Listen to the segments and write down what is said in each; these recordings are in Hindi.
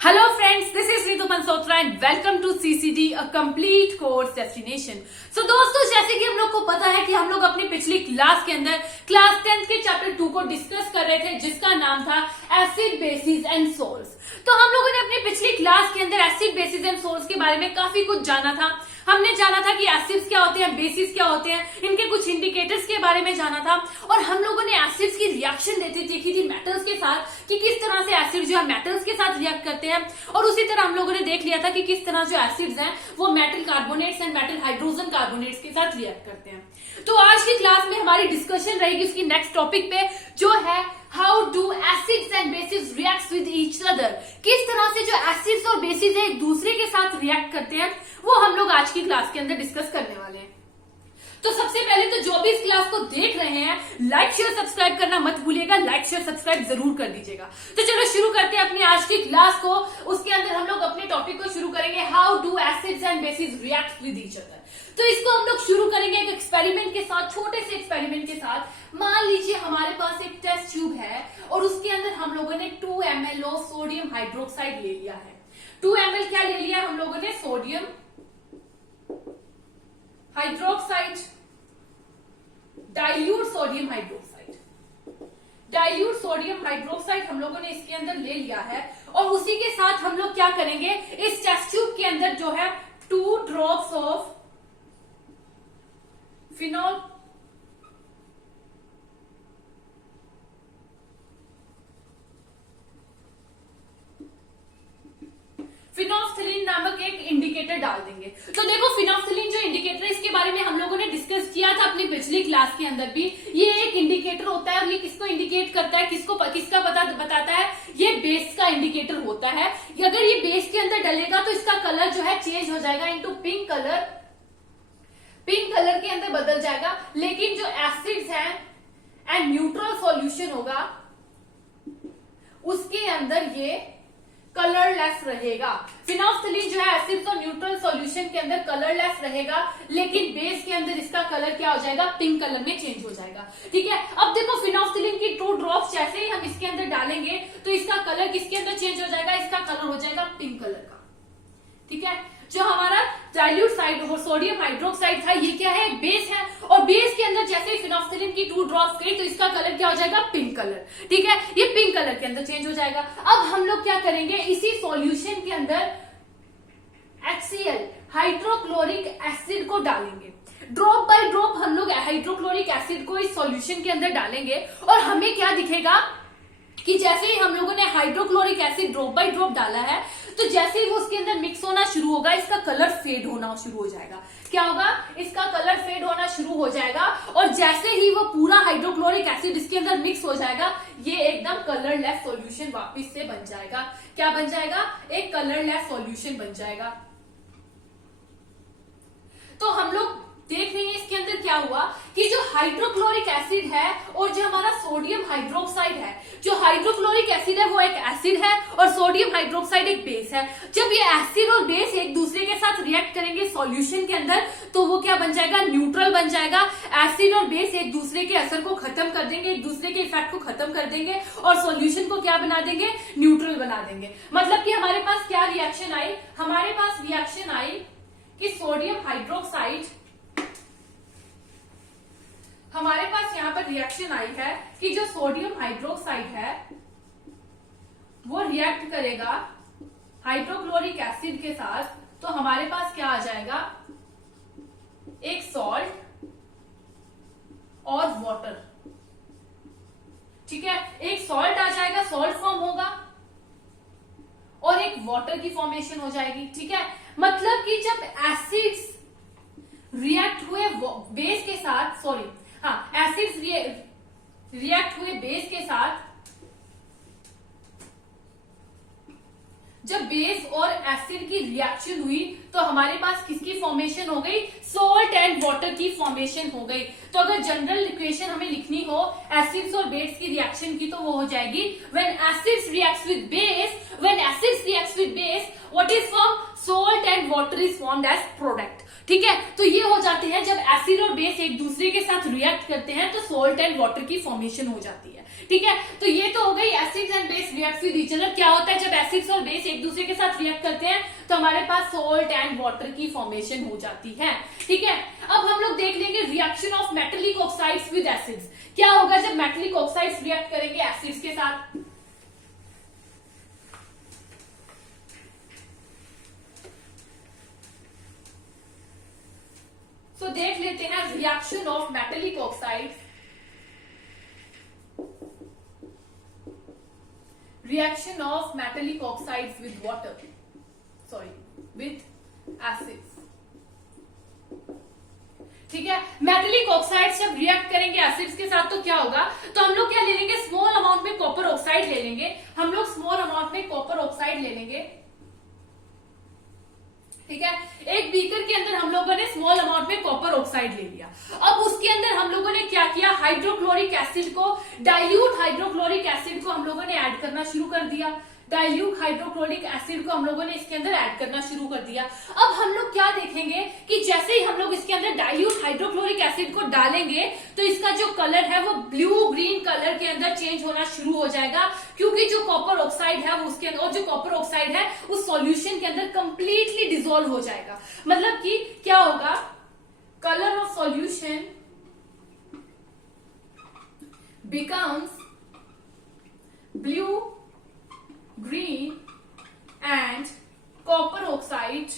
Hello friends, this is Ritu Mansotra and welcome to CCD, a complete course destination. So दोस्तों, जैसे कि हम लोग को पता है कि हम लोग अपनी पिछली क्लास के अंदर क्लास 10th के चैप्टर 2 को डिस्कस कर रहे थे, जिसका नाम था एसिड बेसिस एंड सोल्स। तो हम लोगों ने अपनी पिछली क्लास के अंदर एसिड बेसिस एंड सोल्स के बारे में काफी कुछ जाना था। हमने जाना था कि एसिड्स क्या होते हैं, बेसिस क्या होते हैं, इनके कुछ इंडिकेटर्स के बारे में जाना था, और हम लोगों ने एसिड्स की रिएक्शन देखी थी मेटल्स के साथ कि किस तरह से एसिड जो है मेटल्स के साथ रिएक्ट करते हैं, और उसी तरह हम लोगों ने देख लिया था कि किस तरह जो एसिड्स हैं वो metal carbonates and metal hydrogen carbonates के साथ रिएक्ट करते हैं। तो आज की क्लास में हमारी डिस्कशन रहेगी उसकी नेक्स्ट टॉपिक पे, जो है how do acids and bases react with each other. किस तरह से जो एसिड्स और बेसिस एक दूसरे के साथ रिएक्ट करते हैं वो हम लोग आज की क्लास के अंदर डिस्कस करने वाले हैं। तो सबसे पहले तो जो भी इस क्लास को देख रहे हैं, लाइक शेयर सब्सक्राइब करना मत भूलिएगा, लाइक शेयर सब्सक्राइब जरूर कर दीजिएगा। तो चलो शुरू करते हैं अपनी आज की क्लास को। उसके अंदर हम लोग अपने टॉपिक को शुरू करेंगे, how do acids and bases react with each other. तो इसको हम लोग शुरू करेंगे एक एक्सपेरिमेंट के साथ, छोटे से एक्सपेरिमेंट के साथ। मान लीजिए हमारे पास एक टेस्ट ट्यूब है और उसके अंदर हम लोगों ने 2 ml ऑफ सोडियम हाइड्रोक्साइड ले लिया है। 2 ml क्या ले लिया हम लोगों ने? Sodium hydroxide, dilute sodium hydroxide. Dilute sodium hydroxide हम लोगों ने इसके अंदर ले लिया है, और उसी के साथ हम लोग क्या करेंगे, इस टेस्ट ट्यूब के अंदर जो है 2 ड्रॉप्स ऑफ फिनॉल फिनोल्फथलीन नामक एक इंडिकेटर डाल देंगे। तो देखो, फिनोल्फथलीन जो इंडिकेटर है इसके बारे में हम लोगों ने डिस्कस किया था अपनी पिछली क्लास के अंदर भी। ये एक इंडिकेटर होता है और ये किसको इंडिकेट करता है, किसका बताता है? ये बेस का इंडिकेटर होता है। अगर ये बेस के अंदर डलेगा तो इसका कलर जो है चेंज हो जाएगा into pink colour, pink colour के अंदर बदल जाएगा। लेकिन जो एसिड्स हैं एंड न्यूट्रल सॉल्यूशन होगा उसके अंदर ये कलरलेस रहेगा। फिनोल्फथलीन जो है एसिड्स और न्यूट्रल सॉल्यूशन के अंदर कलरलेस रहेगा, लेकिन बेस के अंदर इसका कलर क्या हो जाएगा? पिंक कलर में चेंज हो जाएगा। ठीक है, अब देखो फिनोल्फथलीन की 2 ड्रॉप्स जैसे ही हम इसके अंदर डालेंगे तो इसका कलर किसके अंदर चेंज हो जाएगा? इसका कलर हो जाएगा पिंक कलर का। ठीक है, जो हमारा डाइल्यूट सोडियम हाइड्रोक्साइड था ये क्या है? बेस है, और बेस के अंदर जैसे ही फिनोल्फथलीन की 2 ड्रॉप्स गई तो इसका कलर क्या हो जाएगा? Pink colour. ठीक है, ये पिंक कलर के अंदर चेंज हो जाएगा। अब हम लोग क्या करेंगे, इसी सॉल्यूशन के अंदर HCl हाइड्रोक्लोरिक एसिड को डालेंगे। ड्रॉप बाय ड्रॉप हम लोग हाइड्रोक्लोरिक एसिड को इस सॉल्यूशन के अंदर डालेंगे, और हमें क्या दिखेगा कि जैसे ही हम लोगों ने hydrochloric acid drop by drop डाला है तो जैसे ही वो उसके अंदर मिक्स होना शुरू होगा इसका कलर फेड होना शुरू हो जाएगा। क्या होगा? इसका कलर फेड होना शुरू हो जाएगा, और जैसे ही वो पूरा हाइड्रोक्लोरिक एसिड इसके अंदर मिक्स हो जाएगा ये एकदम कलरलेस सॉल्यूशन वापस से बन जाएगा। क्या बन जाएगा? एक कलरलेस सॉल्यूशन बन जाएगा। तो हम लोग देख रहे हैं इसके अंदर क्या हुआ कि जो हाइड्रोक्लोरिक एसिड है और जो हमारा सोडियम हाइड्रोक्साइड है, जो हाइड्रोक्लोरिक एसिड है वो एक एसिड है और सोडियम हाइड्रोक्साइड एक बेस है। जब ये एसिड और बेस एक दूसरे के साथ रिएक्ट करेंगे सॉल्यूशन के अंदर तो वो क्या बन जाएगा? न्यूट्रल बन जाएगा। एसिड और बेस एक दूसरे के असर को खत्म कर देंगे, एक दूसरे के इफेक्ट को खत्म कर देंगे, और सॉल्यूशन को क्या बना देंगे? न्यूट्रल बना देंगे। मतलब कि हमारे पास क्या रिएक्शन आई? हमारे पास रिएक्शन आई कि सोडियम हाइड्रोक्साइड, हमारे पास यहां पर रिएक्शन आई है कि जो सोडियम हाइड्रोक्साइड है वो रिएक्ट करेगा हाइड्रोक्लोरिक एसिड के साथ, तो हमारे पास क्या आ जाएगा? एक सॉल्ट और वाटर। ठीक है, एक सॉल्ट आ जाएगा, सॉल्ट फॉर्म होगा, और एक वाटर की फॉर्मेशन हो जाएगी। ठीक है, मतलब कि जब एसिड्स रिएक्ट हुए बेस के साथ, एसिड्स रिएक्ट हुए बेस के साथ, जब बेस और एसिड की रिएक्शन हुई तो हमारे पास किसकी फॉर्मेशन हो गई? सॉल्ट एंड वाटर की फॉर्मेशन हो गई। तो अगर जनरल इक्वेशन हमें लिखनी हो एसिड्स और बेस की रिएक्शन की तो वो हो जाएगी when acids reacts with base, what is form? Salt and water is formed as product. ठीक है, तो ये हो जाते हैं जब एसिड और बेस एक दूसरे के साथ रिएक्ट करते हैं तो सोल्ट एंड वाटर की फॉर्मेशन हो जाती है। ठीक है, तो ये तो हो गई acids and base react with each other. क्या होता है जब एसिड्स और बेस एक दूसरे के साथ रिएक्ट करते हैं तो हमारे पास सोल्ट एंड वाटर की फॉर्मेशन हो जाती है। ठीक है, अब हम लोग देख लेंगे reaction of metallic oxides with acids. क्या होगा जब मेटेलिक ऑक्साइड्स रिएक्ट करेंगे एसिड्स के साथ। तो देख लेते हैं reaction of metallic oxides, reaction of metallic oxides with water, sorry with acids. ठीक है, मेटेलिक ऑक्साइड्स जब रिएक्ट करेंगे एसिड्स के साथ तो क्या होगा, तो हम लोग क्या ले लेंगे, स्मॉल अमाउंट में कॉपर ऑक्साइड ले लेंगे। हम लोग स्मॉल अमाउंट में कॉपर ऑक्साइड ले लेंगे। ठीक है, एक बीकर के अंदर हम लोगों ने स्मॉल अमाउंट में कॉपर ऑक्साइड ले लिया। अब उसके अंदर हम लोगों ने क्या किया, हाइड्रोक्लोरिक एसिड को, डाइल्यूट हाइड्रोक्लोरिक एसिड को हम लोगों ने ऐड करना शुरू कर दिया। डाइल्यूट हाइड्रोक्लोरिक एसिड को हम लोगों ने इसके अंदर ऐड करना शुरू कर दिया। अब हम लोग क्या देखेंगे कि जैसे ही हम लोग इसके अंदर डाइल्यूट हाइड्रोक्लोरिक एसिड को डालेंगे तो इसका जो कलर है वो ब्लू ग्रीन कलर के अंदर चेंज होना शुरू हो जाएगा, क्योंकि जो कॉपर ऑक्साइड है उसके अंदर, और जो कॉपर ऑक्साइड है उस सॉल्यूशन के अंदर कंप्लीटली डिसॉल्व हो जाएगा। मतलब कि क्या होगा, colour of solution becomes blue, green and copper oxide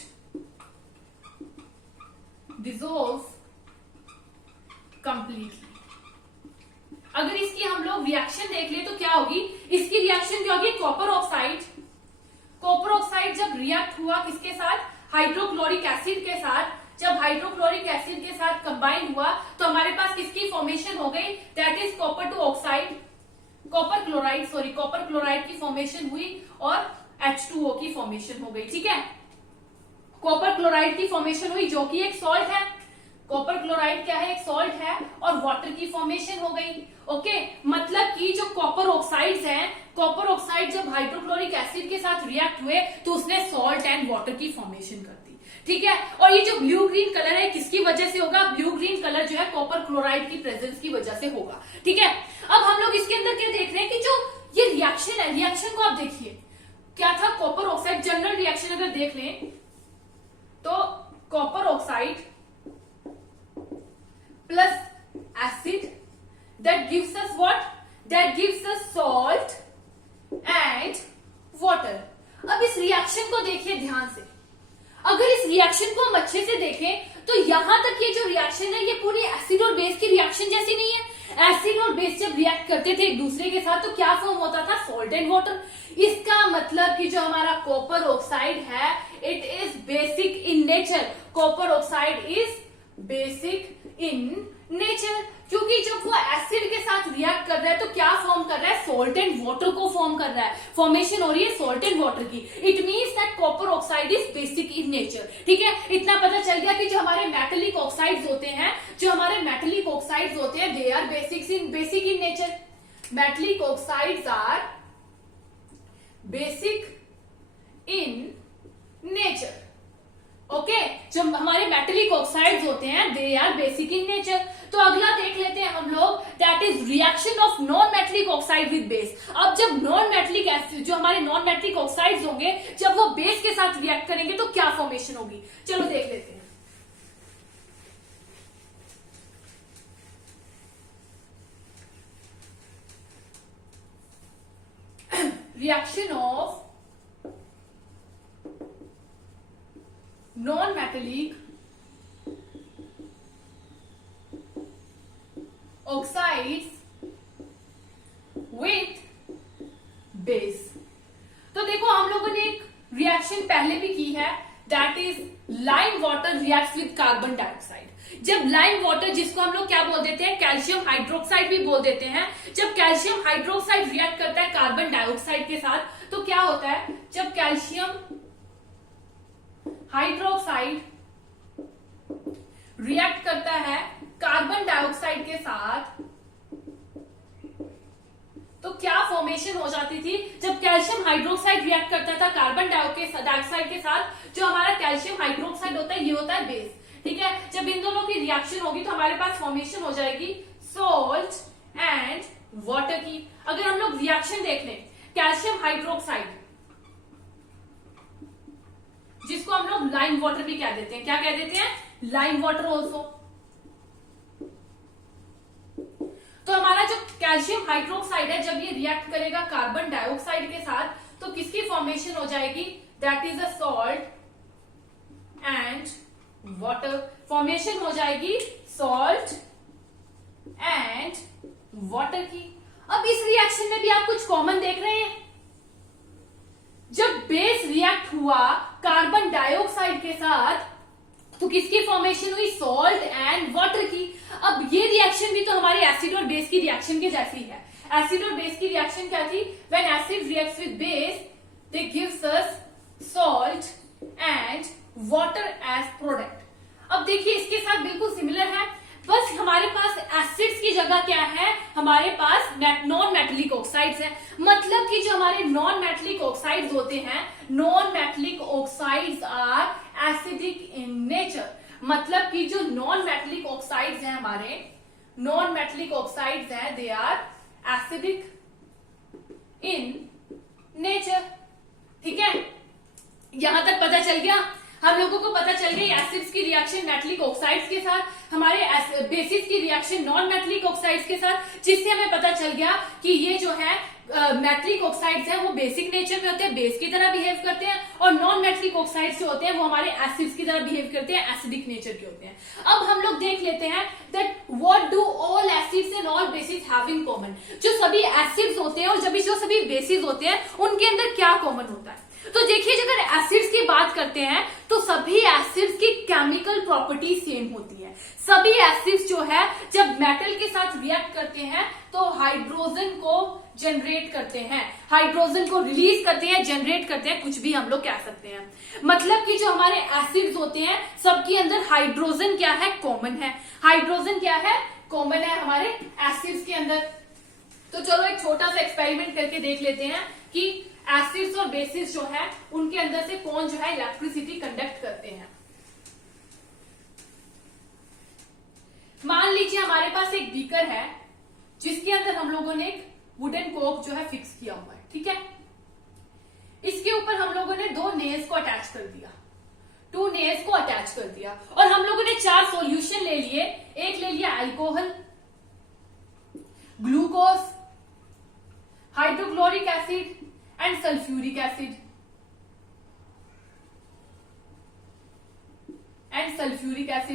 dissolve completely। अगर इसकी हम लोग रिएक्शन देख ले तो क्या होगी, इसकी रिएक्शन क्या होगी, कॉपर ऑक्साइड जब रिएक्ट हुआ किसके साथ, हाइड्रोक्लोरिक एसिड के साथ, जब हाइड्रोक्लोरिक एसिड के साथ कंबाइन हुआ तो हमारे पास किसकी फॉर्मेशन हो गई, that is copper two oxide, copper chloride की फॉर्मेशन हुई और H2O की फॉर्मेशन हो गई। ठीक है, कॉपर क्लोराइड की फॉर्मेशन हुई जो कि एक सॉल्ट है। कॉपर क्लोराइड क्या है, एक सॉल्ट है, और वाटर की फॉर्मेशन हो गई। ओके, मतलब कि जो कॉपर ऑक्साइड्स हैं, कॉपर ऑक्साइड जब हाइड्रोक्लोरिक एसिड के साथ रिएक्ट हुए तो उसने सॉल्ट एंड वाटर की फॉर्मेशन कर दी। ठीक है, और ये जो ब्लू ग्रीन कलर है किसकी वजह से होगा, ब्लू ग्रीन कलर जो है कॉपर क्लोराइड की प्रेजेंस की वजह से होगा। ठीक है, अब हम लोग इसके अंदर क्या देख रहे हैं कि जो ये रिएक्शन है, रिएक्शन को आप देखिए क्या था, कॉपर ऑक्साइड, जनरल रिएक्शन अगर देख लें तो copper oxide plus acid, that gives us what, that gives us salt and water. अब इस रिएक्शन को देखिए ध्यान से, अगर इस रिएक्शन को हम अच्छे से देखें तो यहां तक ये जो रिएक्शन है ये पूरी एसिड और बेस की रिएक्शन जैसी नहीं है। एसिड और बेस जब रिएक्ट करते थे एक दूसरे के साथ तो क्या फॉर्म होता था, सॉल्ट एंड वाटर। इसका मतलब कि जो हमारा कॉपर ऑक्साइड है it is basic in nature, copper oxide is basic in nature, क्योंकि जब वो एसिड के साथ रिएक्ट कर रहा है तो क्या फॉर्म कर रहा है, सॉल्ट एंड वाटर को फॉर्म कर रहा है, फॉर्मेशन हो रही है सॉल्ट एंड वाटर की। It means that copper oxide is basic in nature. ठीक है, इतना पता चल गया कि जो हमारे मेटेलिक ऑक्साइड्स होते हैं, जो हमारे मेटेलिक ऑक्साइड्स होते हैं they are basic in nature. Metallic oxides are basic in nature. Okay, जो हमारे मेटेलिक ऑक्साइड्स होते हैं they are basic in nature. तो अगला देख लेते हैं हम लोग, that is reaction of non metallic oxide with base. अब जब नॉन मेटेलिक एसिड, जो हमारे नॉन मेटेलिक ऑक्साइड्स होंगे, जब वो बेस के साथ रिएक्ट करेंगे तो क्या फॉर्मेशन होगी, चलो देख लेते हैं। Reaction of non-metallic oxides with base। तो देखो हम लोगों ने एक रिएक्शन पहले भी की है, that is lime water reacts with carbon dioxide. जब लाइम वाटर, जिसको हम लोग क्या बोल देते हैं, कैल्शियम हाइड्रोक्साइड भी बोल देते हैं, जब कैल्शियम हाइड्रोक्साइड रिएक्ट करता है कार्बन डाइऑक्साइड के साथ तो क्या होता है, जब कैल्शियम हाइड्रोक्साइड रिएक्ट करता है कार्बन डाइऑक्साइड के साथ तो क्या फॉर्मेशन हो जाती थी जब कैल्शियम हाइड्रोक्साइड रिएक्ट करता था कार्बन डाइऑक्साइड के साथ। जो हमारा कैल्शियम हाइड्रोक्साइड होता है ये होता है बेस, ठीक है। जब इन दोनों की रिएक्शन होगी तो हमारे पास फॉर्मेशन हो जाएगी सॉल्ट एंड वाटर की। अगर हम लोग रिएक्शन देख लें कैल्शियम हाइड्रोक्साइड, जिसको हम लोग लाइम वाटर भी कह देते हैं, क्या कह देते हैं, लाइम वाटर ऑल्सो। तो हमारा जो कैल्शियम हाइड्रोक्साइड है जब ये रिएक्ट करेगा कार्बन डाइऑक्साइड के साथ तो किसकी फॉर्मेशन हो जाएगी, that is a salt and water. Formation हो जाएगी सॉल्ट एंड वाटर की। अब इस रिएक्शन में भी आप कुछ कॉमन देख रहे हैं। जब बेस रिएक्ट हुआ कार्बन डाइऑक्साइड के साथ तो किसकी फॉर्मेशन हुई, सॉल्ट एंड वाटर की। अब ये रिएक्शन भी तो हमारी एसिड और बेस की रिएक्शन के जैसी है। एसिड और बेस की रिएक्शन क्या थी, when acid reacts with base they gives us salt and water as product. अब देखिए इसके साथ बिल्कुल सिमिलर है, बस हमारे पास एसिड्स की जगह क्या है, हमारे पास नॉन मेटेलिक ऑक्साइड्स है। मतलब कि जो हमारे नॉन मेटेलिक ऑक्साइड्स होते हैं, non metallic oxides are acidic in nature. मतलब कि जो नॉन मेटेलिक ऑक्साइड्स हैं, हमारे नॉन मेटेलिक ऑक्साइड्स हैं, they are acidic in nature. ठीक है, यहां तक पता चल गया। हम लोगों को पता चल गई एसिड्स की रिएक्शन मेटेलिक ऑक्साइड्स के साथ, हमारे बेसिस की रिएक्शन नॉन मेटेलिक ऑक्साइड्स के साथ, जिससे हमें पता चल गया कि ये जो है मेटेलिक ऑक्साइड्स हैं वो बेसिक नेचर में होते हैं, बेस की तरह बिहेव करते हैं, और नॉन मेटेलिक ऑक्साइड्स जो होते हैं वो हमारे एसिड्स की तरह बिहेव करते हैं, एसिडिक नेचर के होते हैं। अब हम लोग देख लेते हैं that what do all acids and all basis have in common. जो सभी एसिड्स होते हैं और जो सभी बेसिस होते हैं उनके अंदर क्या कॉमन होता है। तो देखिए अगर एसिड्स की बात करते हैं तो सभी एसिड्स की केमिकल प्रॉपर्टी सेम होती है। सभी एसिड्स जो है जब मेटल के साथ रिएक्ट करते हैं तो हाइड्रोजन को जनरेट करते हैं, हाइड्रोजन को रिलीज करते हैं, जनरेट करते हैं, कुछ भी हम लोग कह सकते हैं। मतलब कि जो हमारे एसिड्स होते हैं सबके अंदर हाइड्रोजन क्या है, कॉमन है। हाइड्रोजन क्या है, कॉमन है हमारे एसिड्स के अंदर। तो चलो एक छोटा सा एक्सपेरिमेंट करके देख लेते हैं कि एसिड्स और बेसिस जो है उनके अंदर से कौन जो है इलेक्ट्रिसिटी कंडक्ट करते हैं। मान लीजिए हमारे पास एक बीकर है जिसके अंदर हम लोगों ने एक वुडन कोक जो है फिक्स किया हुआ है, ठीक है। इसके ऊपर हम लोगों ने 2 नेल्स को अटैच कर दिया, 2 नेल्स को अटैच कर दिया, और हम लोगों ने 4 सॉल्यूशन ले लिए। एक ले लिया alcohol, glucose, hydrochloric acid and sulphuric acid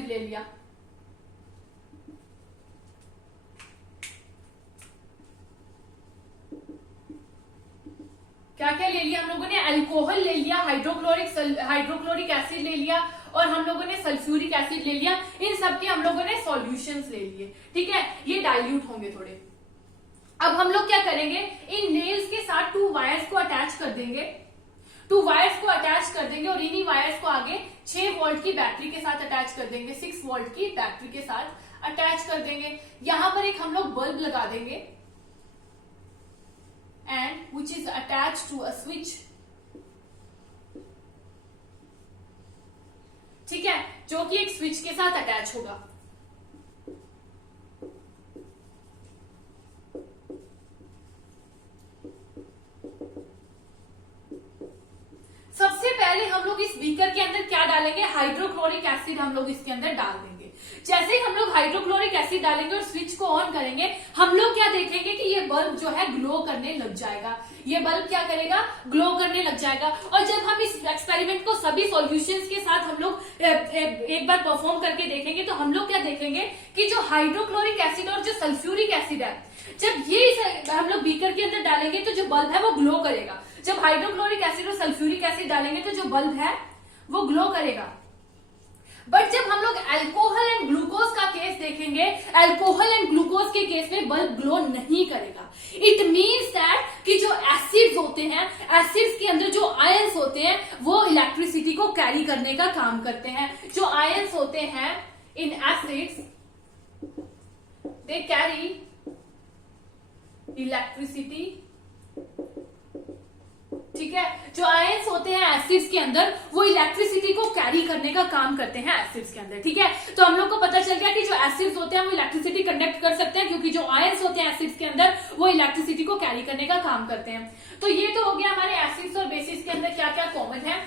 ले लिया। क्या क्या ले लिया हम लोगों ने, अल्कोहल ले लिया, हाइड्रोक्लोरिक एसिड ले लिया, और हम लोगों ने सल्फ्यूरिक एसिड ले लिया। इन सब के हम लोगों ने सॉल्यूशंस ले लिए, ठीक है। ये डाइल्यूट होंगे थोड़े। अब हम लोग क्या करेंगे, इन नेल्स के साथ 2 वायर्स को अटैच कर देंगे, 2 वायर्स को अटैच कर देंगे, और इन्हीं वायर्स को आगे 6 वोल्ट की बैटरी के साथ अटैच कर देंगे, 6 वोल्ट की बैटरी के साथ अटैच कर देंगे। यहां पर एक हम लोग बल्ब लगा देंगे, and which is attach to a switch, ठीक है, जो कि एक स्विच के साथ अटैच होगा। सबसे पहले हम लोग इस बीकर के अंदर क्या डालेंगे, हाइड्रोक्लोरिक एसिड हम लोग इसके अंदर डाल देंगे। जैसे ही हम लोग हाइड्रोक्लोरिक एसिड डालेंगे और स्विच को ऑन करेंगे, हम लोग क्या देखेंगे कि ये बल्ब जो है ग्लो करने लग जाएगा। ये बल्ब क्या करेगा, ग्लो करने लग जाएगा। और जब हम इस एक्सपेरिमेंट को सभी सॉल्यूशंस के साथ हम लोग एक बार परफॉर्म करके देखेंगे तो हम लोग क्या देखेंगे कि जो हाइड्रोक्लोरिक एसिड और जो सल्फ्यूरिक एसिड है, जब ये हम लोग बीकर के अंदर डालेंगे तो जो बल्ब है वो ग्लो करेगा। जब हाइड्रोक्लोरिक एसिड और सल्फ्यूरिक एसिड डालेंगे तो जो बल्ब है वो ग्लो करेगा। बट जब हम लोग अल्कोहल एंड ग्लूकोज का केस देखेंगे, अल्कोहल एंड ग्लूकोज के केस में बल्ब ग्लो नहीं करेगा। इट मीन्स दैट कि जो एसिड्स होते हैं, एसिड्स के अंदर जो आयंस होते हैं वो इलेक्ट्रिसिटी को कैरी करने का काम करते हैं। जो आयंस होते हैं इन एसिड्स, दे कैरी इलेक्ट्रिसिटी ठीक है। जो आयंस होते हैं एसिड्स के अंदर वो इलेक्ट्रिसिटी को कैरी करने का काम करते हैं एसिड्स के अंदर, ठीक है। तो हम लोग को पता चल गया कि जो एसिड्स होते हैं वो इलेक्ट्रिसिटी कंडक्ट कर सकते हैं, क्योंकि जो आयंस होते हैं एसिड्स के अंदर वो इलेक्ट्रिसिटी को कैरी करने का काम करते हैं। तो ये तो हो गया हमारे एसिड्स और बेसिस के अंदर क्या क्या कॉमन है।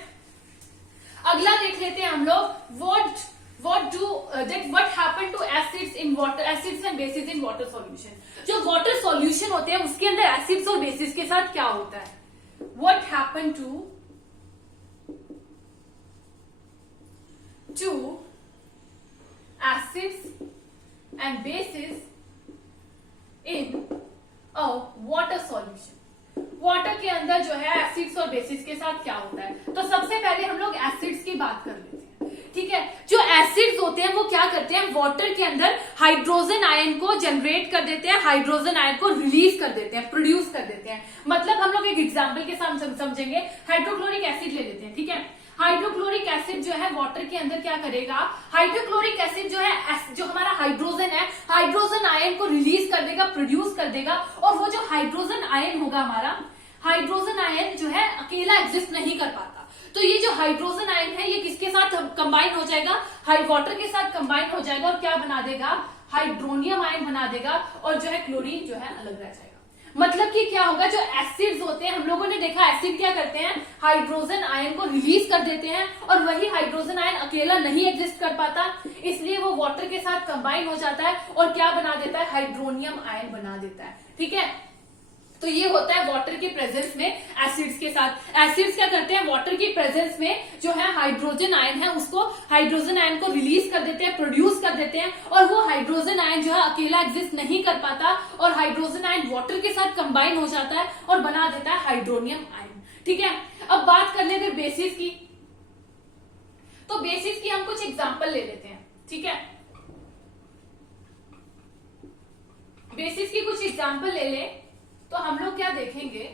अगला देख लेते हैं हम लोग what happened to acids in water, acids and bases in water solution। जो वाटर सॉल्यूशन होते हैं उसके अंदर एसिड्स और बेसिस के साथ क्या होता है। What happened to acids and bases in a water solution। Water के अंदर जो है एसिड्स और बेसिस के साथ क्या होता है। तो सबसे पहले हम लोग एसिड्स की बात कर लेते हैं, ठीक है। जो एसिड्स होते हैं वो क्या करते हैं, वाटर के अंदर हाइड्रोजन आयन को जनरेट कर देते हैं, हाइड्रोजन आयन को रिलीज कर देते हैं, प्रोड्यूस कर देते हैं। मतलब हम लोग एक एग्जांपल के साथ समझेंगे, हाइड्रोक्लोरिक एसिड ले लेते हैं, ठीक है। हाइड्रोक्लोरिक एसिड जो है वाटर के अंदर क्या करेगा, हाइड्रोक्लोरिक एसिड जो है जो हमारा हाइड्रोजन है, हाइड्रोजन आयन को रिलीज कर देगा, प्रोड्यूस कर देगा। और वो जो हाइड्रोजन आयन होगा हमारा, हाइड्रोजन आयन जो है अकेला एग्जिस्ट नहीं कर पाता। तो ये जो हाइड्रोजन आयन है ये किसके साथ कंबाइन हो जाएगा, वाटर के साथ कंबाइन हो जाएगा और क्या बना देगा, हाइड्रोनियम आयन बना देगा। और जो है क्लोरीन जो है अलग रह जाएगा। मतलब कि क्या होगा, जो एसिड्स होते हैं हम लोगों ने देखा एसिड क्या करते हैं, हाइड्रोजन आयन को रिलीज कर देते हैं और वही हाइड्रोजन आयन अकेला नहीं एग्जिस्ट कर पाता, इसलिए वो वाटर के साथ कंबाइन हो जाता है और क्या बना देता है, हाइड्रोनियम आयन बना देता है, ठीक है। तो ये होता है वाटर के प्रेजेंस में एसिड्स के साथ। एसिड्स क्या करते हैं, वाटर की प्रेजेंस में जो है हाइड्रोजन आयन है उसको, हाइड्रोजन आयन को रिलीज कर देते हैं, प्रोड्यूस कर देते हैं। और वो हाइड्रोजन आयन जो है अकेला एग्जिस्ट नहीं कर पाता और हाइड्रोजन आयन वाटर के साथ कंबाइन हो जाता है और बना देता है हाइड्रोनियम आयन, ठीक है। अब बात कर लेते हैं बेसिस की। तो बेसिस की हम कुछ एग्जाम्पल ले लेते हैं, ठीक है। बेसिस की कुछ एग्जाम्पल ले ले तो हम लोग क्या देखेंगे,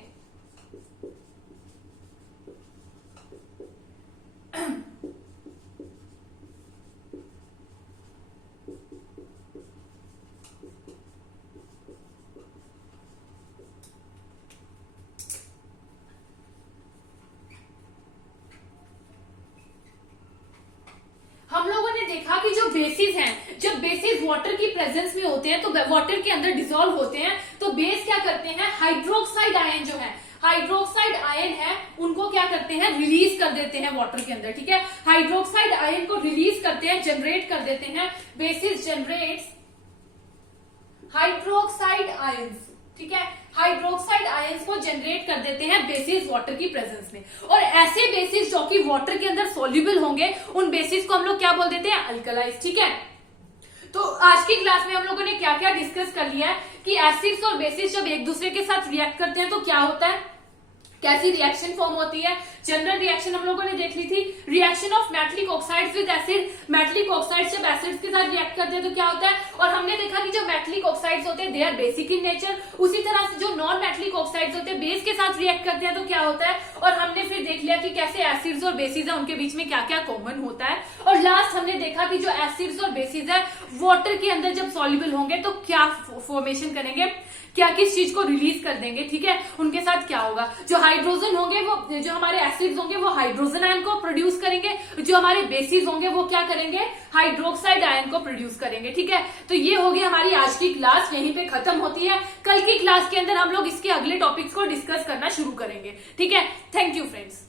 हम लोगों ने देखा कि जो बेसिस हैं, जब बेसिस वाटर की प्रेजेंस में होते हैं तो वाटर के अंदर डिसॉल्व होते हैं, तो बेस क्या करते हैं, हाइड्रोक्साइड आयन जो है, हाइड्रोक्साइड आयन है उनको क्या करते हैं, रिलीज कर देते हैं वाटर के अंदर, ठीक है। हाइड्रोक्साइड आयन को रिलीज करते हैं, जनरेट कर देते हैं। बेसिस जनरेट्स हाइड्रोक्साइड आयंस, ठीक है। हाइड्रोक्साइड आयंस को जनरेट कर देते हैं बेसिस वाटर की प्रेजेंस में। और ऐसे बेसिस जो कि वाटर के अंदर सोल्यूबल होंगे उन बेसिस को हम लोग क्या बोल देते हैं, अल्कलाइज, ठीक है। तो आज की क्लास में हम लोगों ने क्या क्या डिस्कस कर लिया है कि एसिड्स और बेसिस जब एक दूसरे के साथ रिएक्ट करते हैं तो क्या होता है, कैसी रिएक्शन फॉर्म होती है। जनरल रिएक्शन हम लोगों ने देख ली थी, reaction of metallic oxides with acid. Metallic oxides जब एसिड्स के साथ रिएक्ट करते हैं तो क्या होता है, और हमने देखा कि जो मेटलिक ऑक्साइड्स होते हैं they are basic in nature. उसी तरह से जो नॉन मेटलिक ऑक्साइड्स होते हैं बेस के साथ रिएक्ट करते हैं तो क्या होता है, और हमने फिर देख लिया कि कैसे एसिड्स और बेसिस है उनके बीच में क्या क्या कॉमन होता है। और लास्ट हमने देखा कि जो एसिड्स और बेसिस है वाटर के अंदर जब सॉल्युबल होंगे तो क्या फॉर्मेशन करेंगे, क्या किस चीज को रिलीज कर देंगे, ठीक है। उनके साथ क्या होगा, जो हाइड्रोजन होंगे वो, जो हमारे एसिड्स होंगे वो हाइड्रोजन आयन को प्रोड्यूस करेंगे, जो हमारे बेसिस होंगे वो क्या करेंगे, हाइड्रोक्साइड आयन को प्रोड्यूस करेंगे, ठीक है। तो ये होगी हमारी आज की क्लास, यहीं पे खत्म होती है। कल की क्लास के अंदर हम लोग इसके अगले टॉपिक्स को डिस्कस करना शुरू करेंगे, ठीक है। Thank you friends.